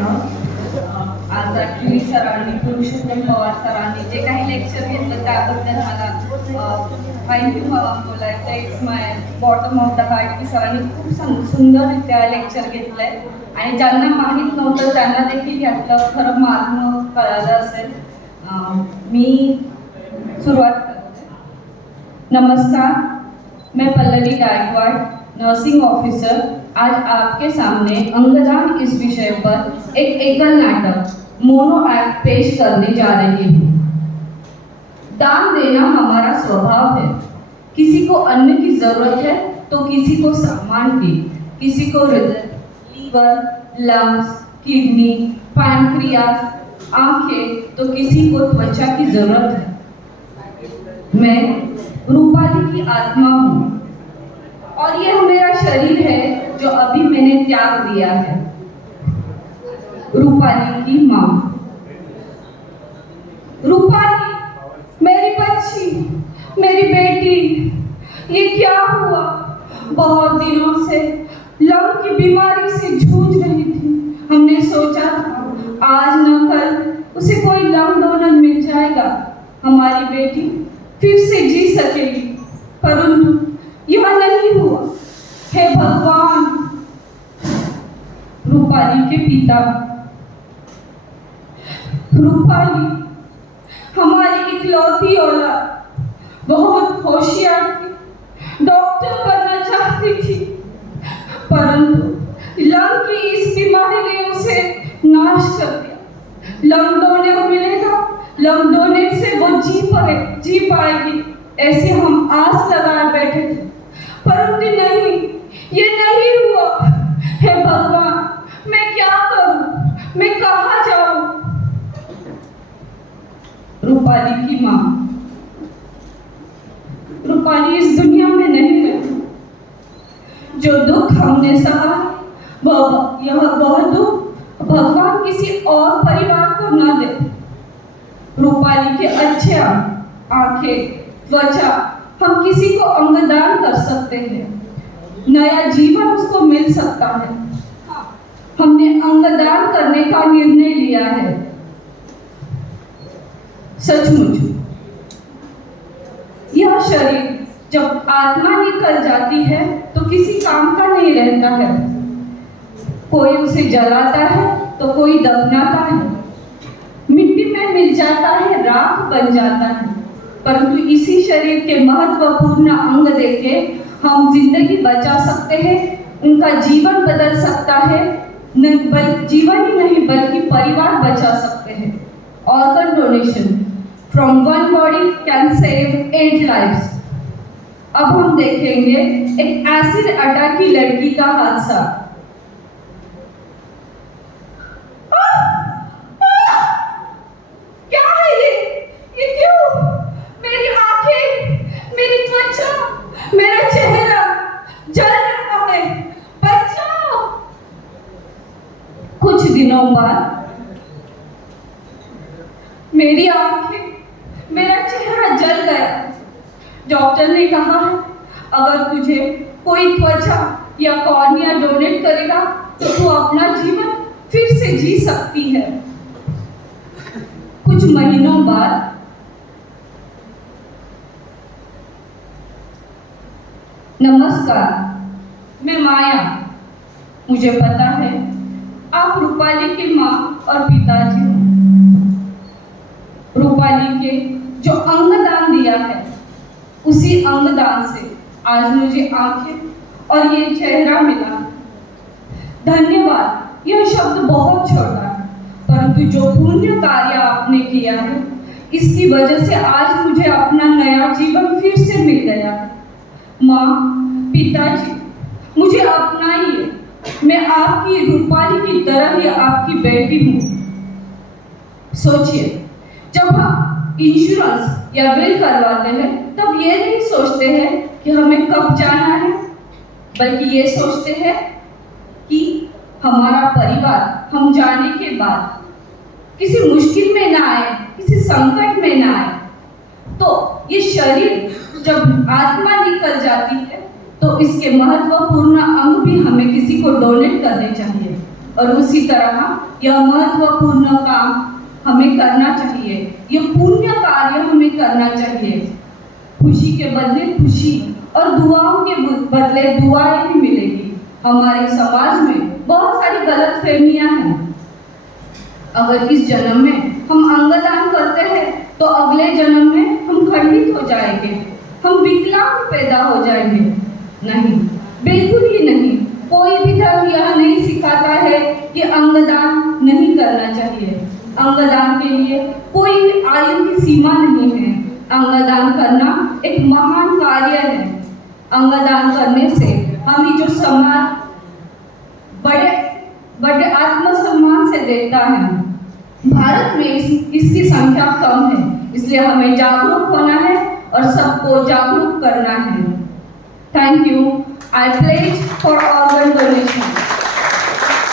आज ॲक्च्युली सरांनी पुरुषोत्तम पवार सरांनी जे काही लेक्चर घेतलं त्याबद्दल मला थँक्यू बोलायचं. It's my bottom of the heart की सरांनी खूप सुंदररित्या लेक्चर घेतलं आहे आणि ज्यांना माहीत नव्हतं त्यांना देखील यातलं खरं मार्ग कळालं असेल. मी सुरुवात करते. नमस्कार, मैं पल्लवी गायकवाड़, नर्सिंग ऑफिसर, आज आपके सामने अंगदान इस विषय पर एक एकल नाटक मोनो एक्ट पेश करने जा रही हूँ. दान देना हमारा स्वभाव है. किसी को अन्न की जरूरत है तो किसी को सामान की, किसी को हृदय, लीवर, लंग्स, किडनी, पैंक्रियास, आंखें तो किसी को त्वचा की जरूरत है. मैं रूपाली की आत्मा हूँ और यह मेरा शरीर है जो अभी मैंने त्याग दिया है. रूपाली की माँ. रूपाली, मेरी बच्ची, मेरी बेटी, ये क्या हुआ? बहुत दिनों से लंग की बीमारी से जूझ रही थी. हमने सोचा था आज न कल उसे कोई लंग डोनर मिल जाएगा, हमारी बेटी फिर से जी सकेगी, परंतु यह नहीं हुआ. हे भगवान. रूपाली के पिता. रूपाली हमारी इकलौती औलाद, बहुत होशियार थी, डॉक्टर बनना चाहती थी, परंतु लंग की इस बीमारी ने उसे नाश कर दिया. लंग डोनेट मिलेगा, लंग डोनेट से वो जी पाएगी, ऐसे हम आस लगाए बैठे थे, परंतु नहीं, ये नहीं हुआ. हे भगवान, मैं क्या करूं, मैं कहाँ जाऊं? रूपाली की माँ. रूपाली इस दुनिया में नहीं रही. जो दुख हमने सहा वह दुख भगवान किसी और परिवार को न दे. रूपाली के अच्छे आंखें, त्वचा हम किसी को अंगदान कर सकते हैं, नया जीवन उसको मिल सकता है. हमने अंगदान करने का निर्णय लिया है. सचमुच यह शरीर जब आत्मा निकल जाती है तो किसी काम का नहीं रहता है. कोई उसे जलाता है तो कोई दफनाता है, मिट्टी में मिल जाता है, राख बन जाता है, परंतु इसी शरीर के महत्वपूर्ण अंग देके हम जिंदगी बचा सकते हैं, उनका जीवन बदल सकता है. जीवन ही नहीं बल्कि परिवार बचा सकते हैं. Organ donation from one body can save 8 lives. अब हम देखेंगे एक एसिड अटैक की लड़की का हादसा. क्या है ये क्यों? मेरी आंखें, मेरी त्वचा, मेरा चेहरा जल रहा है, बचाओ. कुछ दिनों बाद मेरी आंखें, मेरा चेहरा जल गया. डॉक्टर ने कहा है अगर तुझे कोई त्वचा या कॉर्निया डोनेट करेगा तो तू अपना जीवन फिर से जी सकती है. कुछ महीनों बाद नमस्कार, मैं माया. मुझे पता है आप रूपाली की माँ और पिताजी हो. रूपाली के जो अंगदान दिया है उसी अंगदान से आज मुझे आंखें और ये चेहरा मिला. धन्यवाद. यह शब्द बहुत छोटा है, परंतु जो पुण्य कार्य आपने किया है इसकी वजह से आज मुझे अपना नया जीवन फिर से मिल गया. माँ, पिताजी, मुझे अपनाइए. मैं आपकी रूपाली की तरह ही आपकी बेटी हूँ. सोचिए, जब हम इंश्योरेंस या बिल करवाते हैं तब ये नहीं सोचते हैं कि हमें कब जाना है, बल्कि ये सोचते हैं कि हमारा परिवार हम जाने के बाद किसी मुश्किल में ना आए, किसी संकट में ना आए. तो ये शरीर जब आत्मा निकल जाती है तो इसके महत्वपूर्ण अंग भी हमें किसी को डोनेट करने चाहिए. और उसी तरह यह महत्वपूर्ण काम हमें करना चाहिए, ये पुण्य कार्य हमें करना चाहिए। खुशी के बदले खुशी और दुआओं के बदले दुआएं भी मिलेगी। हमारे समाज में बहुत सारी गलतफहमियां हैं। अगर इस जन्म में हम अंगदान करते हैं तो अगले जन्म में हम खंडित हो जाएंगे, हम विकलांग पैदा हो जाएंगे। नहीं, बिल्कुल ही नहीं। कोई भी धर्म यह नहीं सिखाता है कि अंगदान नहीं करना चाहिए। अंगदान के लिए कोई भी आयु की सीमा नहीं है। अंगदान करना एक महान कार्य है। अंगदान करने से हमें जो समाज बड़े बड़े आत्मसम्मान से देता है। भारत में इसकी संख्या कम है, इसलिए हमें जागरूक होना है और सबको जागरूक करना है। Thank you. I pledge for organ donation.